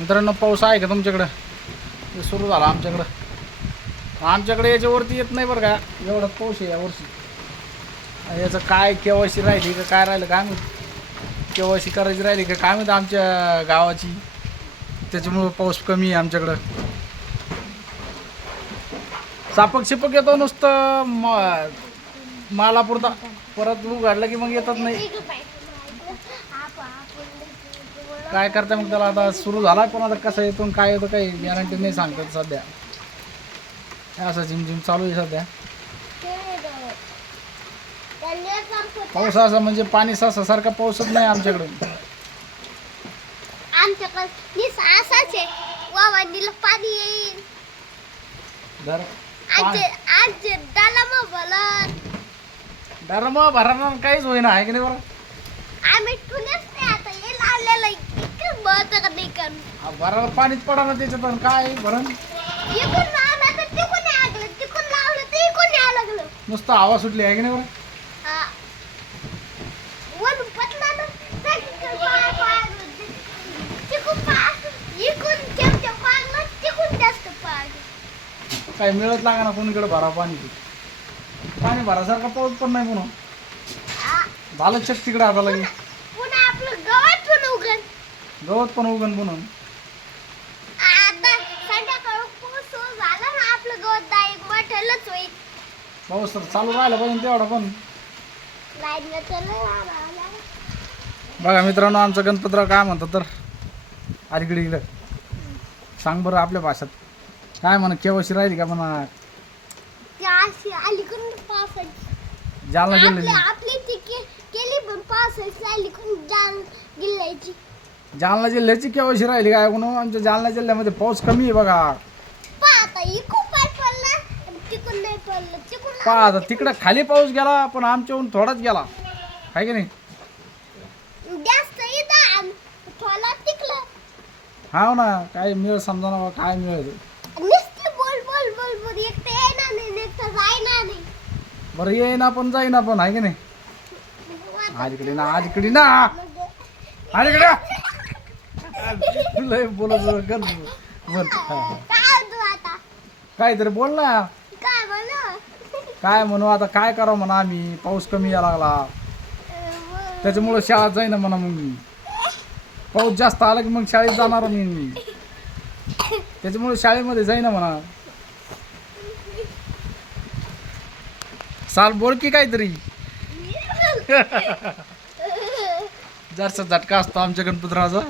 मित्रांनो पाऊस आहे का तुमच्याकडं? सुरू झाला आमच्याकडे याच्यावरती येत नाही बरं का, एवढा पाऊस आहे यावर्षी. याचं काय केवायसी राहिली का काय राहिलं काय माहिती, केवायसी करायची राहिली का काय माहिती आमच्या गावाची, त्याच्यामुळं पाऊस कमी आहे आमच्याकडं. सापक शिपक येतो नुसतं मालापुरता, परत उघडलं की मग येतात नाही. काय करता मग त्याला, आता सुरू झाला पण आता कसं येतो काय येतं काही गॅरंटी नाही सांगतात सध्या. असं झिमझिम चालू आहे सध्या. पाऊस असा म्हणजे पाणी सारखा पाऊसच नाही आमच्याकडून. पाणी येईल डरम भरा काहीच होईना आहे की नाही बरं. आम्ही ठुलेच नाही आता हे लावलेलं इतकं बळत का नाही करून बरोबर पाणीच पडा ना त्याच्यात काय भरण. इकडून लावलं तर तिकडून नाही लागलं, तिकडून लावलं तर इकडून नाही लागलं. नुसतं हवा सुटली आहे की नाही बरं. हा. वरून पतला ना, तिकडून इकडून चमचा पाडलं, तिकडून जास्त पाडलं. काय मिळत लागा ना कोणीकडे भरा पाणी. पाणी भरासारखा पाऊस पण नाही म्हणून झालं चक तिकडे आता लगे. पुन्हा आपलं गवत पण उगन, गवत पण उगन म्हणून. आता संध्याकाळ पाऊस सुरू झाला ना, आपलं गवत डायरेक्ट मोठंच होईल. पाऊस तर चालू राहिला पाहिजे तेवढा पण. लाईन चालू बघा मित्रांनो, आमचं गणपतराव काय म्हणतात तर अलीकडे इकडं सांग बरं आपल्या भाषेत काय म्हणा, केवायसी राहिली का म्हणा. अशी अलीकडून पावसाची जालना जिल्ह्याची, आपली ती केली पण पावसाची अलीकडून जिल्ह्याची. जालना जिल्ह्याची केवायसी राहिली काय म्हणून. आमच्या जालना जिल्ह्यामध्ये पाऊस कमी आहे बघा. आता इकडून पाय पडला, तिकडून नाही पडलं, तिकडून पहा आता तिकडं खाली पाऊस गेला पण आमच्याहून थोडाच गेला आहे की नाही. जास्त इथं थोडा तिकलं. हा ना, काय मिळ समजा ना काय मिळेल. नुसतं बोल बोल बोल बोल, एकटं येईना नाही, एकटं जाईना नाही. बरं येईना पण जाईना पण आहे की नाही. अलीकडे ना अलीकडे ना अलीकडे लय बोलत बोल. काय तू आता काहीतरी बोल ना. काय म्हणू? काय म्हणू आता, काय करावं म्हणा आम्ही. पाऊस कमी यायला लागला त्याच्यामुळं शाळेत जाईना म्हणा. मग मी पाऊस जास्त आला की मग शाळेत जाणार मी, त्याच्यामुळे शाळेमध्ये जाईना म्हणा. साल बोल की काहीतरी. जरासा झटका असतो आमच्या गणपतरावचा,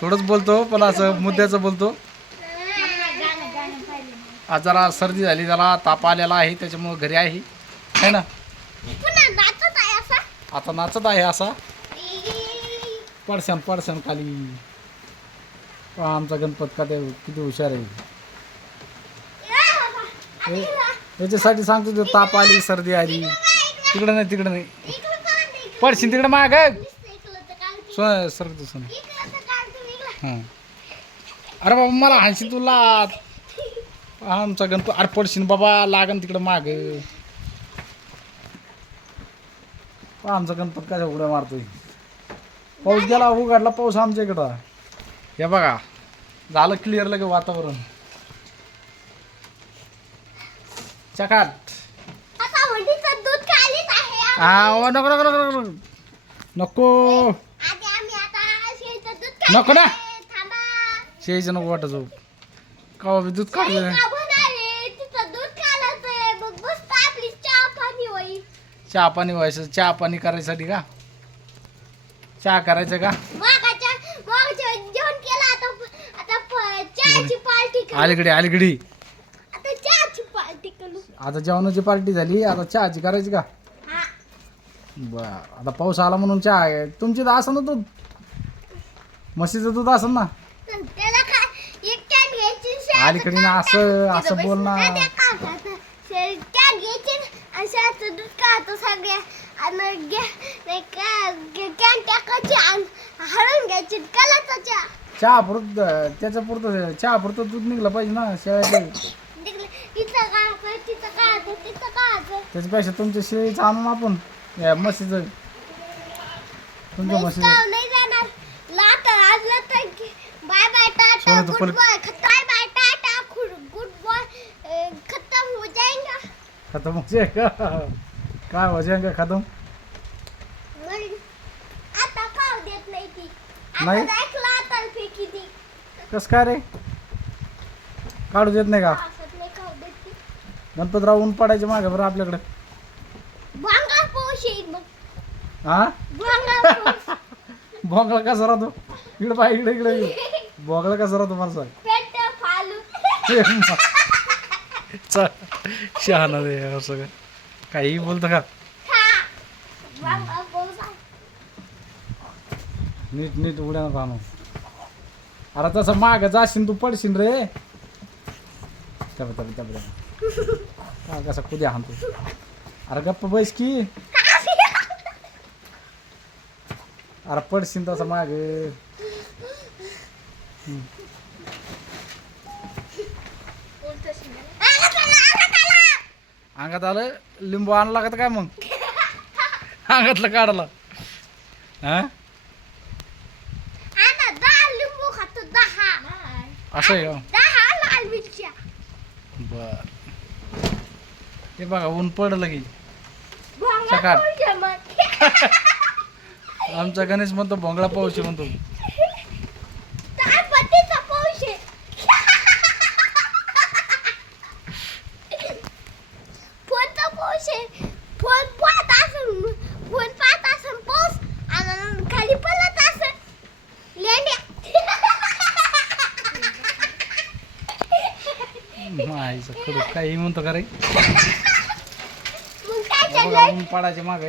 थोडंच बोलतो पण असं मुद्द्याचं बोलतो. आज जरा सर्दी झाली, जरा ताप आलेला आहे त्याच्यामुळे घरी आहे ना. पुन्हा नाचत आहे असा. आता नाचत आहे असा पडसन खाली. पहा आमचा गणपत का ते किती हुशार आहे. याच्यासाठी सांगतो ते ताप आली सर्दी आली. तिकडं नाही पडशील तिकडं माग सरकतो सोन. हां अरे बाबा मला हाणशील तुला. आमचा गणपत अरे पडशील बाबा, लागन तिकडं माग. आमचा गणपत काय उड्या मारतोय. पाऊस गेला उघडला पाऊस आमच्या इकडं. हे बघा झालं क्लिअर लगे वातावरण चकाट. हा नको नको नको नको नको ना, शेळीचं नको वाटत जाऊ का दूध काढलं. चहा पाणी व्हायचं, चहा पाणी करायसाठी का, चहा करायचं का. अलीकडे आता जेवणाची पार्टी झाली, आता चहाची करायची का. बर आता पाऊस आला म्हणून चहा आहे. तुमची तर असं ना दूध, म्हशीचं दूध असेल ना. अलीकडे ना असं बोल ना. चहा पुरत त्याच्या पुरतं चहा पुरतं दूध निघलं पाहिजे ना शेळ्याचं. त्याच्यापेक्षा तुमच्या शेळीचं आणून आपण म्हशीचं, तुमच्या म्हशीचं. Bye bye. नाही तू गुड पलट boy bye bye tata good boy खत्म हो जाएगा खत्म हो जाएगा काय हो जाएगा खत्म मग आता खाऊ देत नाही ती नाही? आता ऐकला आता फेकी ती कस काय रे काढू देत नाही का असत नाही खाऊ देत ती गणपतराव ऊन पडायचे मागे बरं आपल्याकडे भांगा पोश येईल मग हा भांगा पोश भोंगळा कसा राहतो इकडे पाय इकडे भोंगळा कसा राहतो मला सांग पेट फालू शहाणा रे असं काय काही बोलतं का हा भांगा पोश नीट नीट उड्या पाहणं अरे तसं माग जाशील तू पडशील रे तब तब तब काय कसा कुद्या हाणतो अरे गप्प बैस की अरे पडशील तसं माग अंगात आलं लिंबू आणला का काय मग अंगातलं काढला हा आता 10 लिंबू खातो 10 असं आहे का 10 लाल मिरच्या बर हे बघा ऊन पडलं की भांगा चकार. पोश मग आमचा गणेश म्हणतो भोंगळा पाऊस आहे म्हणतो काय पतीचा पोश आहे फोनचा पोश आहे फोन पाहत असून पाऊस आणि खाली पडत असून लेंड्या माईचं खडू काही म्हणतो का रे मग काय बघा चाललंय ऊन पडायचे माग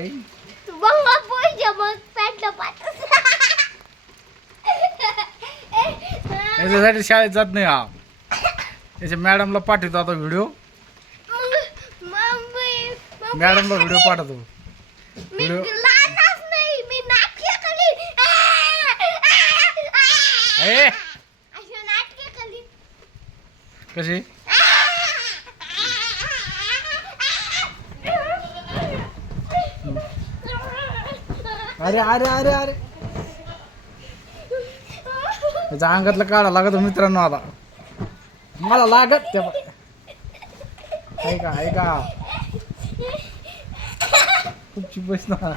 भंगा पोश मग पॅटला पाहत याच्यासाठी शाळेत जात नाही हा याच्या मॅडमला पाठवतो आता व्हिडिओ मॅडमला व्हिडिओ पाठवतो मी व्हिडिओ लहानच नाही मी नाटके खाली ए अशी नाटके खाली कशी अरे अरे अरे अरे त्याच्या अंगातलं काढा लागत मित्रांनो आता मला लागत त्या आहे का खूप बस ना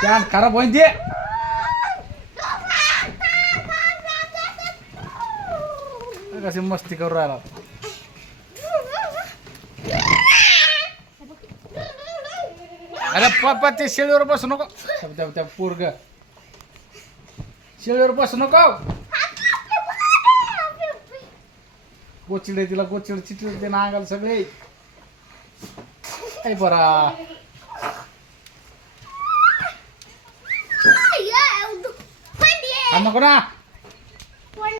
त्या खराब होईन ते कशी मस्ती करू राहिला अरे पप्पा ते शेळीवर बसू नको त्या पोरग शेळीवर बसू नको गोचिडे तिला गोचिड चिटले ते ना अंगाला सगळे काय बरा नको ना